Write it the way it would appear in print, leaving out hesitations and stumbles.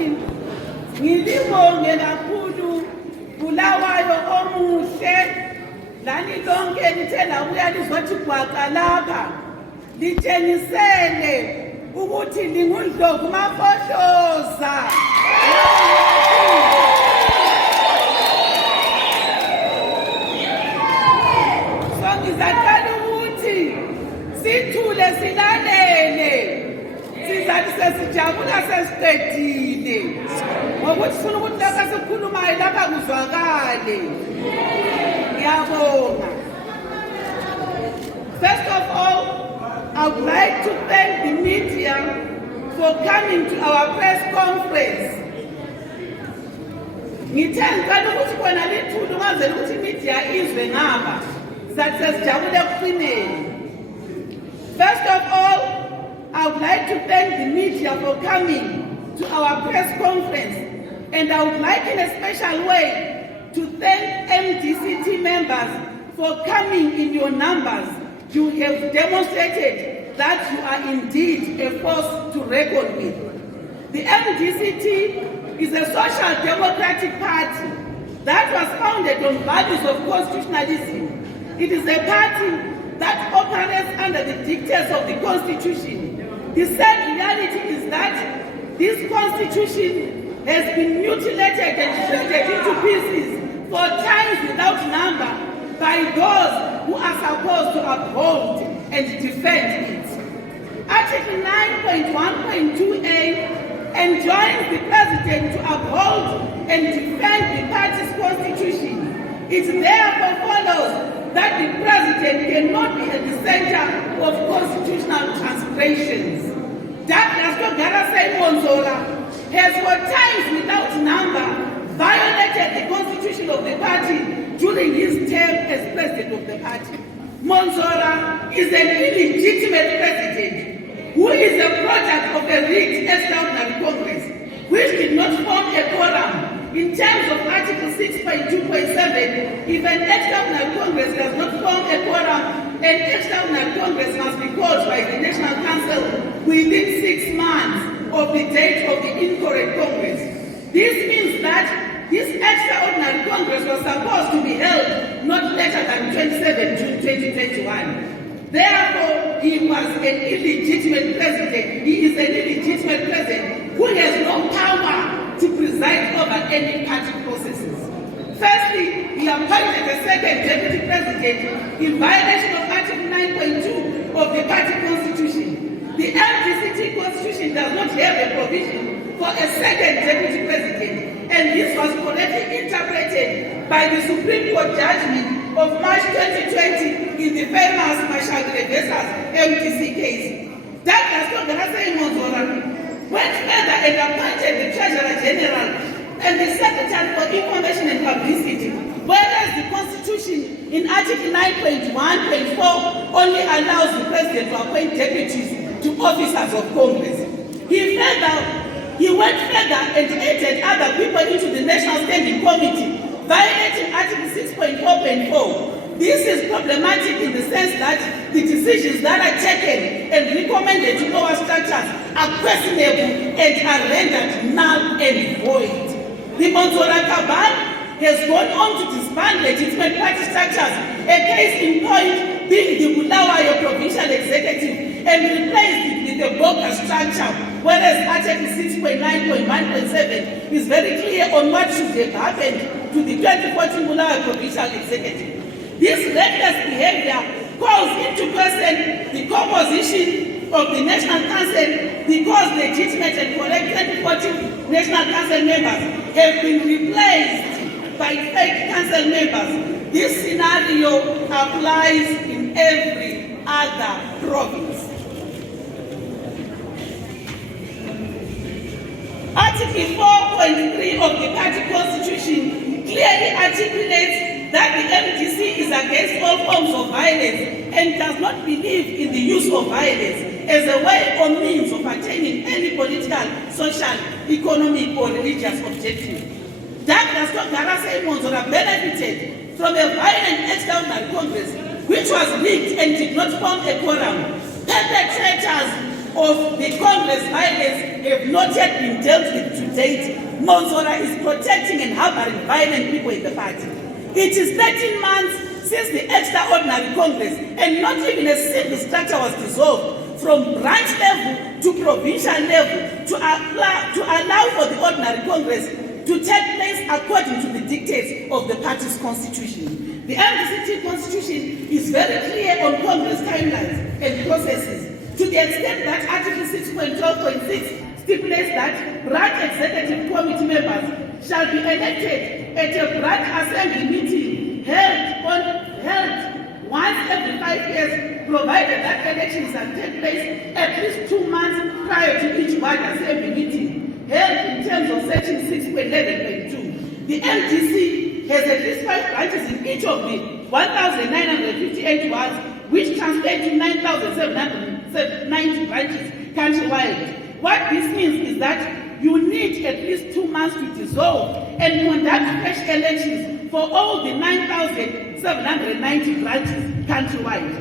ukuthi ngilibonge kakhulu Bulawayo omuhle lani lonke lithe labuya lizothi gwaqa lapha litshengisele ukuthi lingundlovu mafohloza. So ngizaqala ukuthi sithule silalele sizathi sesijabula sesiqedile ngokuthi sifuna ukuthi lapha sikhulumayo lapha kuzwakale. Ngiyabonga. First of all, I would like to thank the media for coming to our press conference. Ngithe ngicela ukuthi khona lithulu ngazela ukuthi media izwe ngapha sathi sesijabule ekuphineni. First of all, I would like to thank the media for coming to our press conference, and I would like in a special way to thank MDC-T members for coming in your numbers. You have demonstrated that you are indeed a force to reckon with. The MDC-T is a social democratic party that was founded on values of constitutionalism. It is a party that operates under the dictates of the Constitution. The sad reality is that this Constitution has been mutilated and shredded into pieces for times without number by those who are supposed to uphold and defend it. Article 9.1.2a enjoins the President to uphold and defend the party's constitution. It therefore follows that the President cannot be at the center of constitutional transgressions. Douglas Thokozani Mwonzora has for times without number violated the constitution of the party during his term as president of the party. Mwonzora is an illegitimate president who is a product of a rigged extraordinary Congress, which did not form a quorum. In terms of Article 6.2.7, if an extraordinary Congress does not form a quorum, an extraordinary Congress must be called by the National Council within 6 months of the date of the incorrect Congress. This means that this extraordinary Congress was supposed to be held not later than 27 June 2021. Therefore, he was an illegitimate president. He is an illegitimate president who has no power to preside over any party processes. Firstly, he appointed a second deputy president in violation of Article 9.2 of the party constitution. The MDC-T constitution does not have a provision for a second deputy president, and this was correctly interpreted by the Supreme Court judgment of March 2020 in the famous Mashagre vs. MDC case. Douglas Thokozani Mwonzora went further and appointed the Treasurer General and the Secretary for Information and Publicity, whereas the Constitution in Article 9.1.4 only allows the President to appoint deputies to officers of Congress. He went further and added other people into the National Standing Committee, violating Article 6.4.4. This is problematic in the sense that the decisions that are taken and recommended to our structures are questionable and are rendered null and void. The Mwonzora cabal has gone on to disband legitimate party structures, a case in point being the Bulawayo Provincial Executive, and replaced it with a bogus structure, whereas Article 6.9.1.7 is very clear on what should have happened to the 2014 Bulawayo Provincial Executive. This reckless behavior calls into question the composition of the National Council because legitimate and correct 2014 National Council members have been replaced by fake council members. This scenario applies in every other province. Article 4.3 of the party constitution clearly articulates that the MDC is against all forms of violence and does not believe in the use of violence as a way or means of attaining any political, social, economic or religious objective. Douglas Thokozani Mwonzora benefited from a violent extraordinary Congress which was rigged and did not form a quorum. Perpetrators of the Congress violence have not yet been dealt with to date. Mwonzora is protecting and harboring violent people in the party. It is 13 months since the extraordinary Congress, and not even a single structure was dissolved from branch level to provincial level to allow for the ordinary Congress to take place according to the dictates of the party's constitution. The MDC-T constitution is very clear on Congress timelines and processes, to the extent that Article 6.12.6 stipulates that branch executive committee members shall be elected at a branch assembly meeting held once every 5 years, provided that elections shall take place at least 2 months prior to each ward assembly meeting held in terms of section 6.11.2. The MDC has at least 5 branches in each of the 1,958 wards, which translates to 9,790 branches countrywide. What this means is that you need at least 2 months to dissolve and conduct fresh elections for all the 9,790 branches countrywide.